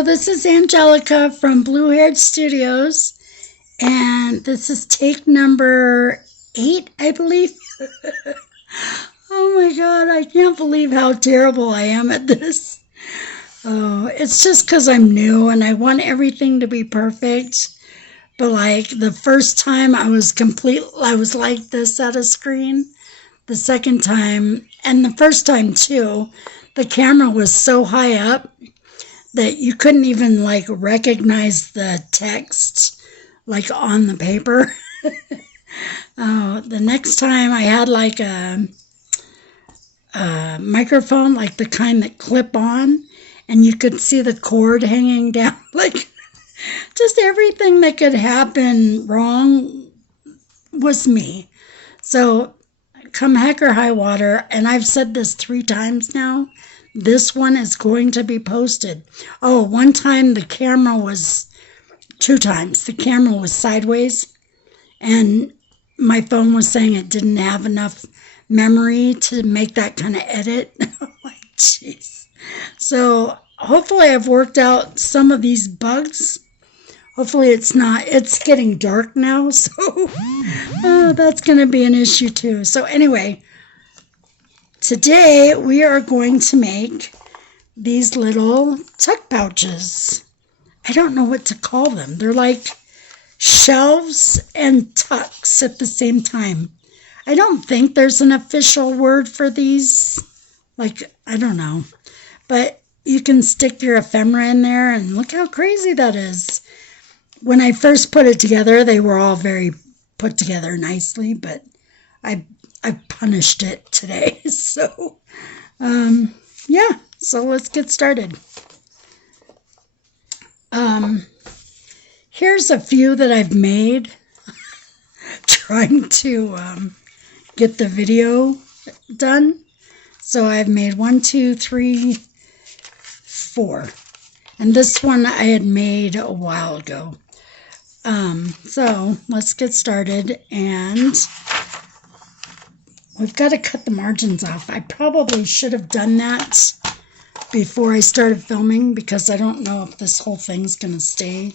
So this is Angelica from Blue Haired Studios, and this is take number 8, I believe. Oh my God, I can't believe how terrible I am at this. Oh, it's just because I'm new and I want everything to be perfect. But like the first time I was like this at a screen. The second time, and the first time too, the camera was so high up that you couldn't even like recognize the text like on the paper. The next time I had like a microphone, like the kind that clip on, and you could see the cord hanging down, like just everything that could happen wrong was me. So come heck or high water, and I've said this 3 times now, this one is going to be posted. Oh, one time the camera was, 2 times, the camera was sideways, and my phone was saying it didn't have enough memory to make that kind of edit. I'm like, jeez. So hopefully I've worked out some of these bugs. Hopefully it's getting dark now, so that's going to be an issue too. So anyway, today we are going to make these little tuck pouches. I don't know what to call them. They're like shelves and tucks at the same time. I don't think there's an official word for these. Like, I don't know. But you can stick your ephemera in there, and look how crazy that is. When I first put it together, they were all very put together nicely, but I punished it today. So, yeah, so let's get started. Here's a few that I've made trying to get the video done. So I've made 1, 2, 3, 4. And this one I had made a while ago. So let's get started, and we've got to cut the margins off. I probably should have done that before I started filming because I don't know if this whole thing's going to stay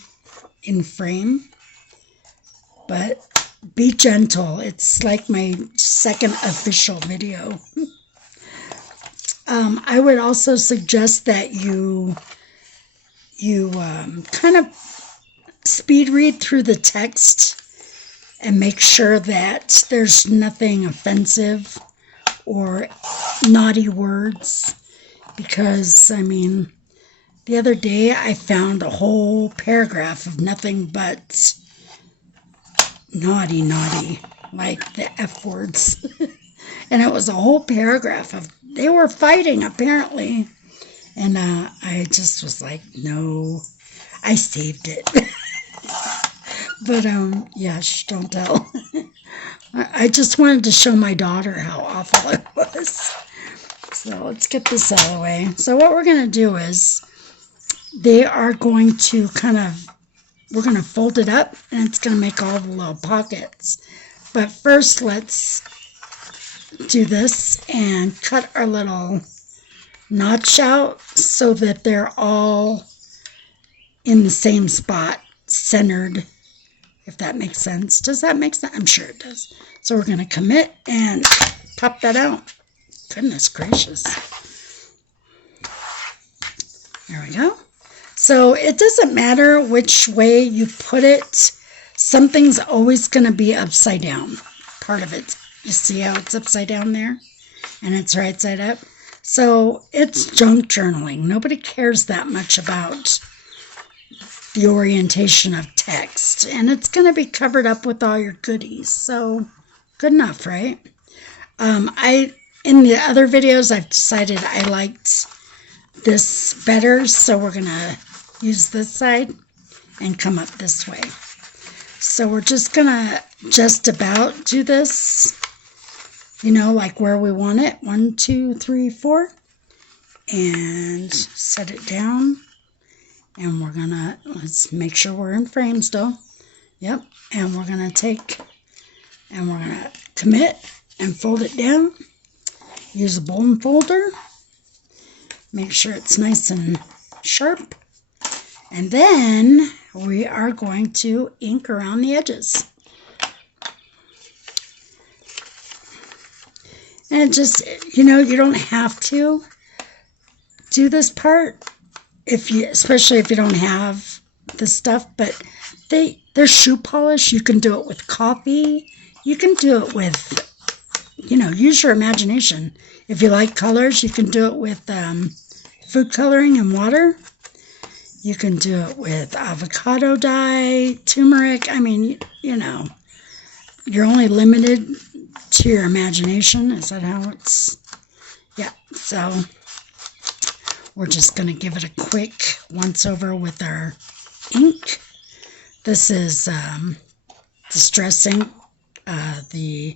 in frame. But be gentle. It's like my second official video. I would also suggest that you kind of speed read through the text and make sure that there's nothing offensive or naughty words, because I mean, the other day I found a whole paragraph of nothing but naughty, like the F words. And it was a whole paragraph of, they were fighting apparently, and I just was like, no, I saved it. But yeah, shh, don't tell. I just wanted to show my daughter how awful it was. So let's get this out of the way. So what we're going to do is, they are going to we're going to fold it up, and it's going to make all the little pockets. But first, let's do this and cut our little notch out so that they're all in the same spot, centered, if that makes sense. Does that make sense? I'm sure it does. So we're going to commit and pop that out. Goodness gracious. There we go. So it doesn't matter which way you put it. Something's always going to be upside down. Part of it. You see how it's upside down there? And it's right side up. So it's junk journaling. Nobody cares that much about the orientation of text, and it's going to be covered up with all your goodies, so good enough, right? In the other videos, I've decided I liked this better, so we're going to use this side and come up this way. So we're just going to just about do this, you know, like where we want it. 1, 2, 3, 4, and set it down. And we're gonna, let's make sure we're in frame still. Yep. And we're gonna take, and we're gonna commit and fold it down. Use a bone folder. Make sure it's nice and sharp. And then we are going to ink around the edges. And just, you know, you don't have to do this part, especially if you don't have the stuff, but they're shoe polish. You can do it with coffee. You can do it with, you know, use your imagination. If you like colors, you can do it with food coloring and water. You can do it with avocado dye, turmeric. I mean, you know, you're only limited to your imagination. Is that how it's? Yeah, so we're just going to give it a quick once over with our ink. This is Distress Ink, the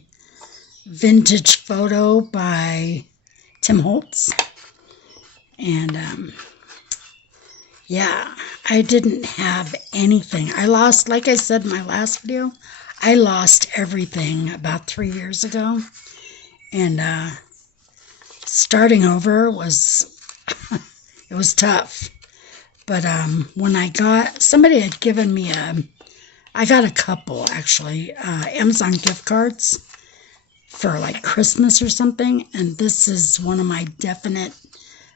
Vintage Photo by Tim Holtz. And yeah, I didn't have anything. I lost, like I said in my last video, I lost everything about 3 years ago. And starting over was, it was tough. But when somebody had given me I got a couple actually, Amazon gift cards for like Christmas or something. And this is one of my definite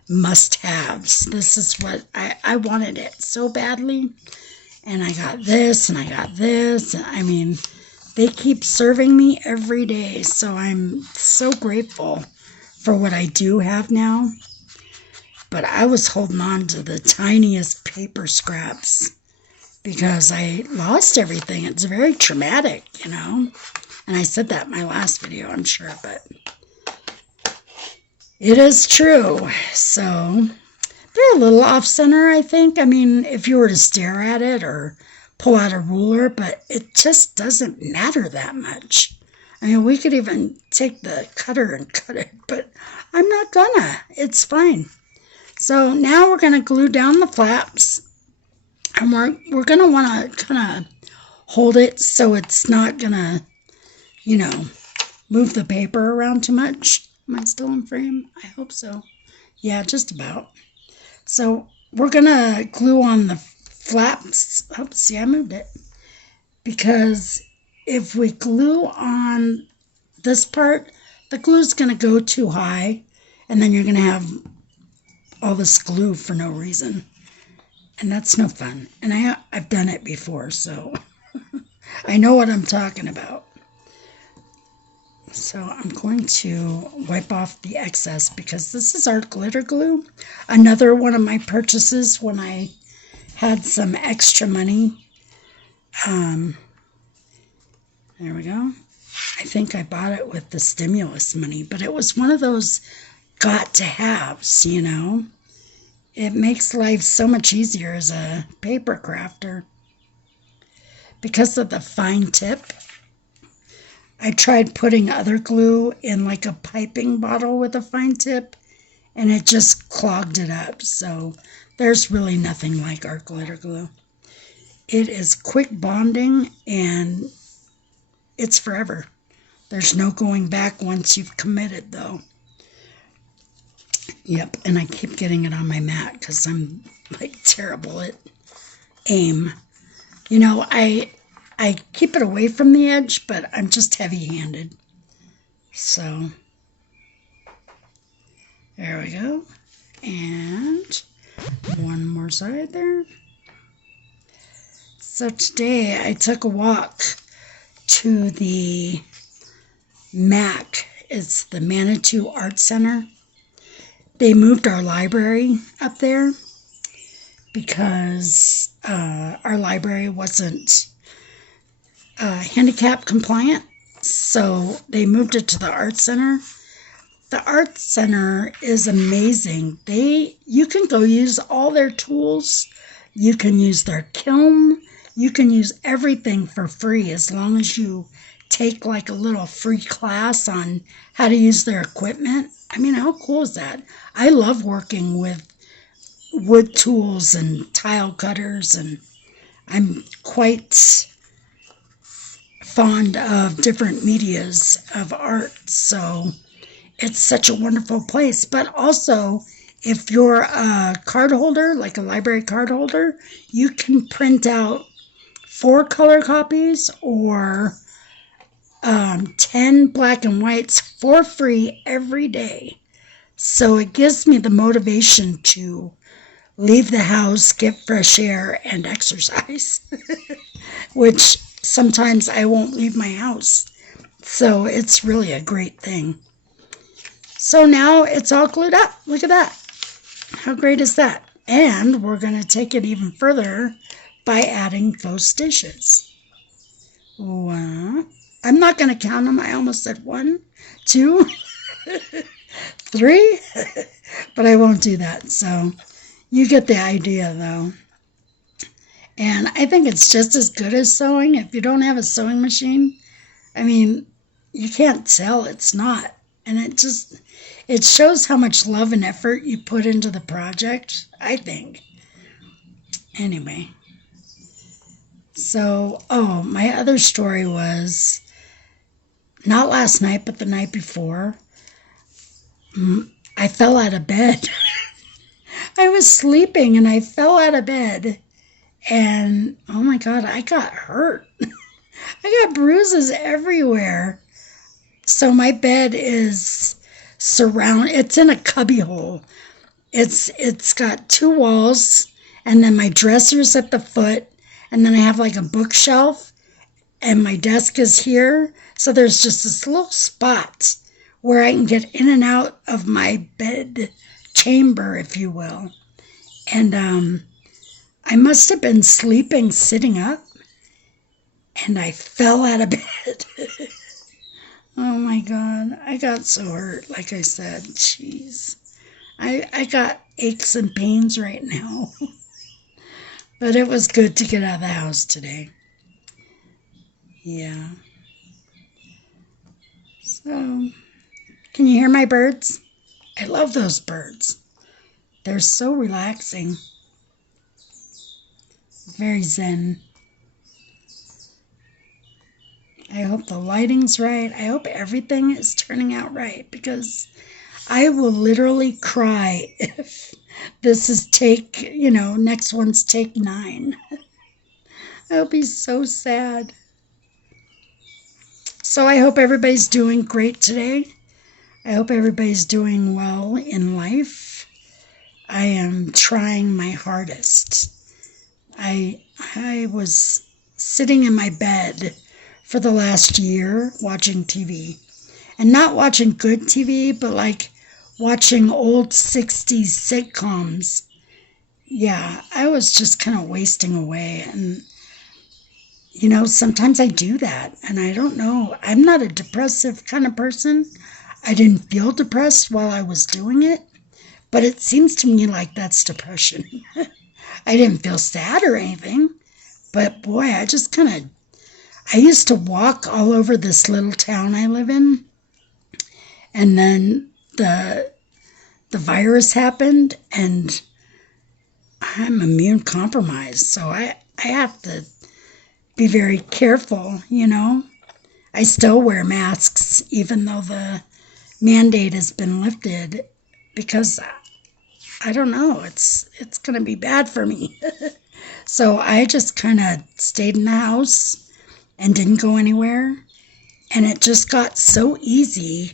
must-haves. This is what I wanted it so badly. And I got this and I got this. I mean, they keep serving me every day. So I'm so grateful for what I do have now. But I was holding on to the tiniest paper scraps because I lost everything. It's very traumatic, you know. And I said that in my last video, I'm sure, but it is true. So they're a little off center, I think. I mean, if you were to stare at it or pull out a ruler, but it just doesn't matter that much. I mean, we could even take the cutter and cut it, but I'm not gonna. It's fine. So now we're going to glue down the flaps, and we're going to want to kind of hold it so it's not going to, you know, move the paper around too much. Am I still in frame? I hope so. Yeah, just about. So we're going to glue on the flaps. Oops, see, I moved it. Because if we glue on this part, the glue's going to go too high, and then you're going to have all this glue for no reason, and that's no fun. And I've done it before, so I know what I'm talking about. So I'm going to wipe off the excess because this is art glitter glue, another one of my purchases when I had some extra money. There we go. I think I bought it with the stimulus money, but it was one of those got to haves, you know. It makes life so much easier as a paper crafter. Because of the fine tip, I tried putting other glue in like a piping bottle with a fine tip, and it just clogged it up. So there's really nothing like art glitter glue. It is quick bonding, and it's forever. There's no going back once you've committed, though. Yep, and I keep getting it on my mat because I'm like terrible at aim. You know, I keep it away from the edge, but I'm just heavy-handed. So there we go. And one more side there. So today I took a walk to the MAC. It's the Manitou Art Center. They moved our library up there because our library wasn't handicap compliant, so they moved it to the art center. The art center is amazing. You can go use all their tools. You can use their kiln. You can use everything for free as long as you take like a little free class on how to use their equipment. I mean, how cool is that? I love working with wood tools and tile cutters, and I'm quite fond of different medias of art, so it's such a wonderful place. But also, If you're a card holder, like a library card holder, you can print out 4 color copies or 10 black and whites for free every day. So it gives me the motivation to leave the house, get fresh air, and exercise, which sometimes I won't leave my house. So it's really a great thing. So now it's all glued up. Look at that. How great is that? And we're going to take it even further by adding faux stitches. 1. I'm not going to count them. I almost said 1, 2, 3, but I won't do that. So you get the idea, though. And I think it's just as good as sewing. If you don't have a sewing machine, I mean, you can't tell it's not. And it shows how much love and effort you put into the project, I think. Anyway. So, my other story was not last night, but the night before. I fell out of bed. I was sleeping and I fell out of bed. And, oh my God, I got hurt. I got bruises everywhere. So my bed is it's in a cubby hole. It's got 2 walls, and then my dresser's at the foot, and then I have like a bookshelf, and my desk is here. So there's just this little spot where I can get in and out of my bed chamber, if you will. And I must have been sleeping sitting up, and I fell out of bed. Oh my God, I got so hurt, like I said. Jeez. I got aches and pains right now. But it was good to get out of the house today. Yeah. So, can you hear my birds? I love those birds. They're so relaxing. Very zen. I hope the lighting's right. I hope everything is turning out right, because I will literally cry if this is next one's take 9. I'll be so sad. So I hope everybody's doing great today. I hope everybody's doing well in life. I am trying my hardest. I was sitting in my bed for the last year watching TV. And not watching good TV, but like watching old 60s sitcoms. Yeah, I was just kind of wasting away. And, sometimes I do that. And I don't know. I'm not a depressive kind of person. I didn't feel depressed while I was doing it. But it seems to me like that's depression. I didn't feel sad or anything. But boy, I used to walk all over this little town I live in. And then the virus happened, and I'm immune compromised. So I have to be very careful, I still wear masks, even though the mandate has been lifted, because I don't know, it's going to be bad for me. So I just kind of stayed in the house and didn't go anywhere. And it just got so easy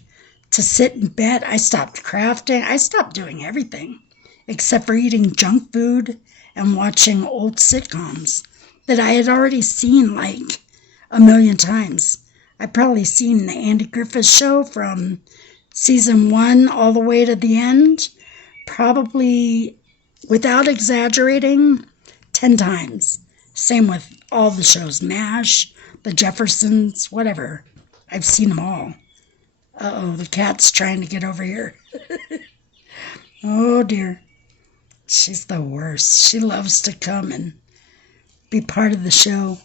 to sit in bed. I stopped crafting. I stopped doing everything except for eating junk food and watching old sitcoms that I had already seen like a million times. I've probably seen the Andy Griffith Show from season 1 all the way to the end, probably, without exaggerating, 10 times. Same with all the shows, MASH, The Jeffersons, whatever. I've seen them all. Uh-oh, the cat's trying to get over here. Oh, dear. She's the worst. She loves to come and be part of the show.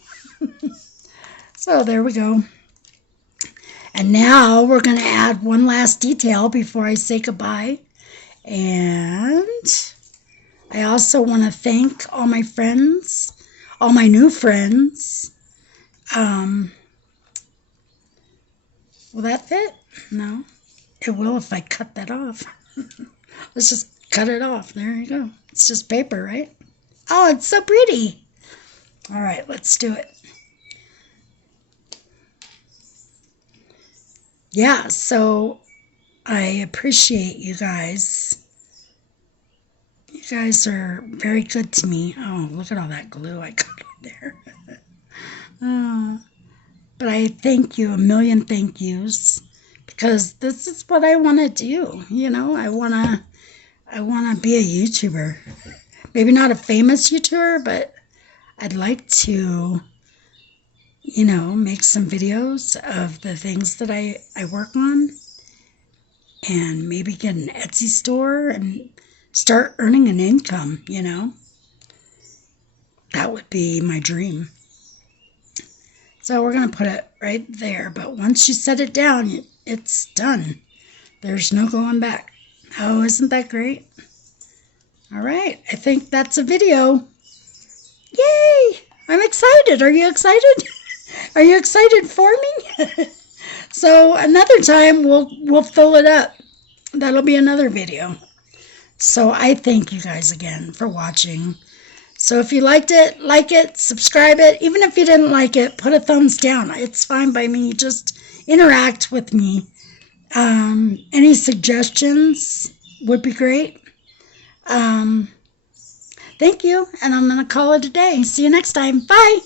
So there we go. And now we're going to add one last detail before I say goodbye. And I also want to thank all my friends, all my new friends. Will that fit? No. It will if I cut that off. Let's just cut it off. There you go. It's just paper, right? Oh, it's so pretty. All right, let's do it. Yeah, so I appreciate you guys. You guys are very good to me. Oh, look at all that glue I got on there. But I thank you, a million thank yous, because this is what I want to do. You know, I want to be a YouTuber. Maybe not a famous YouTuber, but I'd like to, you know, make some videos of the things that I work on, and maybe get an Etsy store and start earning an income, you know. That would be my dream. So we're going to put it right there. But once you set it down, it's done. There's no going back. Oh, isn't that great? All right. I think that's a video. Yay! I'm excited. Are you excited? Are you excited for me? So another time we'll fill it up. That'll be another video. So I thank you guys again for watching. So if you liked it, like it, subscribe it. Even if you didn't like it, put a thumbs down. It's fine by me. Just interact with me. Any suggestions would be great. Thank you, and I'm going to call it a day. See you next time. Bye.